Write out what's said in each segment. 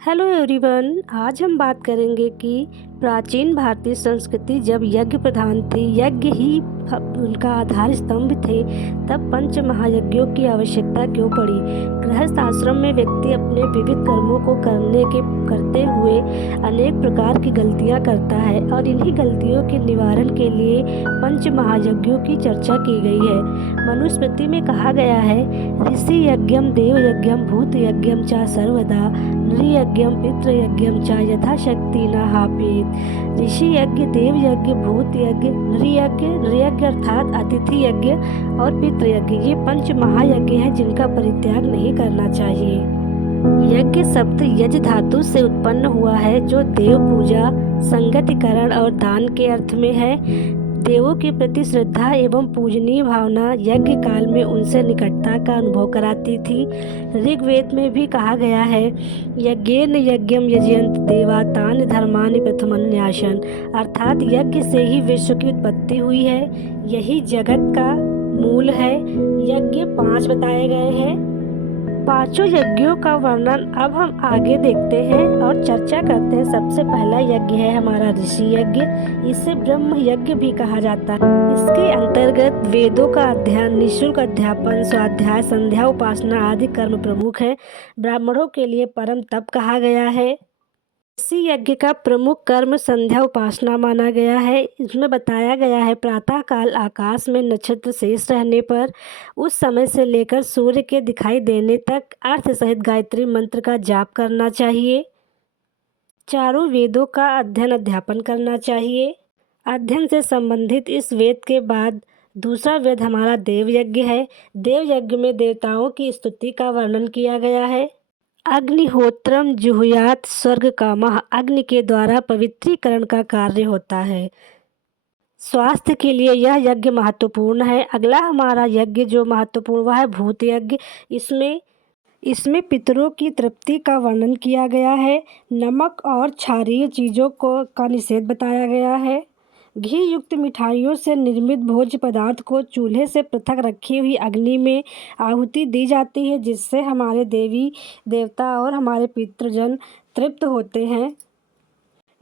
Hello everyone. आज हम बात करेंगे कि प्राचीन भारतीय संस्कृति जब यज्ञ प्रधान थी, यज्ञ ही उनका आधार स्तंभ थे, तब पंच महायज्ञों की आवश्यकता क्यों पड़ी। गृहस्थ आश्रम में व्यक्ति अपने विविध कर्मों को करते हुए अनेक प्रकार की गलतियां करता है और इन्हीं गलतियों के निवारण के लिए पंच महायज्ञों की चर्चा की गई है। मनुस्मृति में कहा गया है, ऋषि यज्ञम देव यज्ञम भूत यज्ञम च सर्वदा नृयज्ञम पितृयज्ञम च यथाशक्ति न हापेत। ऋषि यज्ञ, देव यज्ञ, भूत यज्ञ, नृयज्ञ अर्थात अतिथि यज्ञ और पितृयज्ञ, ये पंच महायज्ञ हैं जिनका परित्याग नहीं करना चाहिए। यज्ञ शब्द यज धातु से उत्पन्न हुआ है, जो देव पूजा, संगतिकरण और दान के अर्थ में है। देवों के प्रति श्रद्धा एवं पूजनीय भावना यज्ञ काल में उनसे निकटता का अनुभव कराती थी। ऋग्वेद में भी कहा गया है, यज्ञेन यज्ञम यजयन्त देवा तान धर्मानि प्रथमन्यासन, अर्थात यज्ञ से ही विश्व की उत्पत्ति हुई है, यही जगत का मूल है। यज्ञ 5 बताए गए हैं। पांचों यज्ञों का वर्णन अब हम आगे देखते हैं और चर्चा करते हैं। सबसे पहला यज्ञ है हमारा ऋषि यज्ञ। इसे ब्रह्म यज्ञ भी कहा जाता है। इसके अंतर्गत वेदों का अध्ययन, निःशुल्क अध्यापन, स्वाध्याय, संध्या, उपासना आदि कर्म प्रमुख है। ब्राह्मणों के लिए परम तप कहा गया है। ऋषि यज्ञ का प्रमुख कर्म संध्या उपासना माना गया है। इसमें बताया गया है, प्रातः काल आकाश में नक्षत्र शेष रहने पर उस समय से लेकर सूर्य के दिखाई देने तक अर्थ सहित गायत्री मंत्र का जाप करना चाहिए। चारों वेदों का अध्ययन अध्यापन करना चाहिए। अध्ययन से संबंधित इस वेद के बाद दूसरा वेद हमारा देव यज्ञ है। देव यज्ञ में देवताओं की स्तुति का वर्णन किया गया है। अग्निहोत्रम जुहुयात स्वर्ग कामः, अग्नि के द्वारा पवित्रीकरण का कार्य होता है। स्वास्थ्य के लिए यह यज्ञ महत्वपूर्ण है। अगला हमारा यज्ञ जो महत्वपूर्ण वह है भूत यज्ञ। इसमें पितरों की तृप्ति का वर्णन किया गया है। नमक और क्षारीय चीज़ों का निषेध बताया गया है। घी युक्त मिठाइयों से निर्मित भोज्य पदार्थ को चूल्हे से पृथक रखी हुई अग्नि में आहुति दी जाती है, जिससे हमारे देवी देवता और हमारे पितृजन तृप्त होते हैं।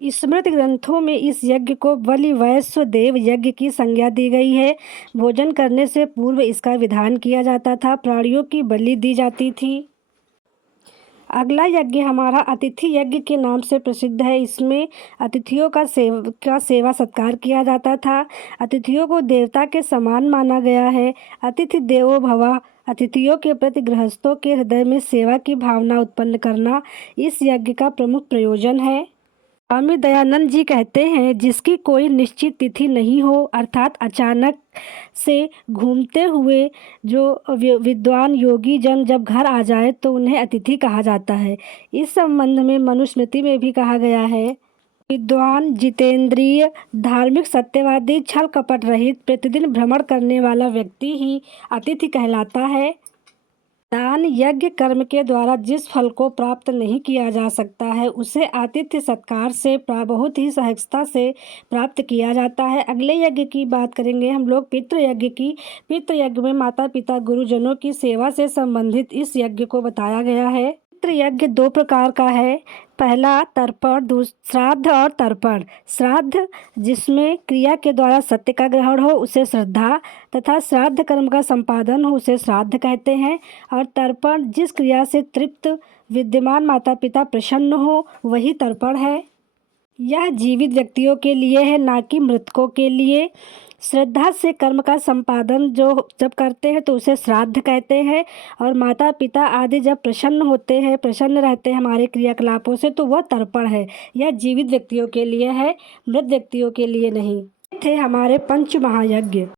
स्मृति ग्रंथों में इस यज्ञ को बलि वैश्व देव यज्ञ की संज्ञा दी गई है। भोजन करने से पूर्व इसका विधान किया जाता था। प्राणियों की बलि दी जाती थी। अगला यज्ञ हमारा अतिथि यज्ञ के नाम से प्रसिद्ध है। इसमें अतिथियों का सेवा सत्कार किया जाता था। अतिथियों को देवता के समान माना गया है। अतिथि देवो भव, अतिथियों के प्रति गृहस्थों के हृदय में सेवा की भावना उत्पन्न करना इस यज्ञ का प्रमुख प्रयोजन है। स्वामी दयानंद जी कहते हैं, जिसकी कोई निश्चित तिथि नहीं हो, अर्थात अचानक से घूमते हुए जो विद्वान योगी जन जब घर आ जाए तो उन्हें अतिथि कहा जाता है। इस संबंध में मनुस्मृति में भी कहा गया है, विद्वान, जितेंद्रिय, धार्मिक, सत्यवादी, छल कपट रहित, प्रतिदिन भ्रमण करने वाला व्यक्ति ही अतिथि कहलाता है। दान यज्ञ कर्म के द्वारा जिस फल को प्राप्त नहीं किया जा सकता है, उसे आतिथ्य सत्कार से बहुत ही सहजता से प्राप्त किया जाता है। अगले यज्ञ की बात करेंगे हम लोग पितृयज्ञ की। पितृयज्ञ में माता पिता गुरुजनों की सेवा से संबंधित इस यज्ञ को बताया गया है। पितृयज्ञ 2 प्रकार का है। पहला तर्पण, श्राद्ध और तर्पण। श्राद्ध जिसमें क्रिया के द्वारा सत्य का ग्रहण हो उसे श्रद्धा, तथा श्राद्ध कर्म का संपादन हो उसे श्राद्ध कहते हैं। और तर्पण जिस क्रिया से तृप्त विद्यमान माता पिता प्रसन्न हो वही तर्पण है। यह जीवित व्यक्तियों के लिए है, ना कि मृतकों के लिए। श्रद्धा से कर्म का संपादन जब करते हैं तो उसे श्राद्ध कहते हैं। और माता पिता आदि जब प्रसन्न रहते हैं हमारे क्रियाकलापों से, तो वह तर्पण है। यह जीवित व्यक्तियों के लिए है, मृत व्यक्तियों के लिए नहीं। थे हमारे पंच महायज्ञ।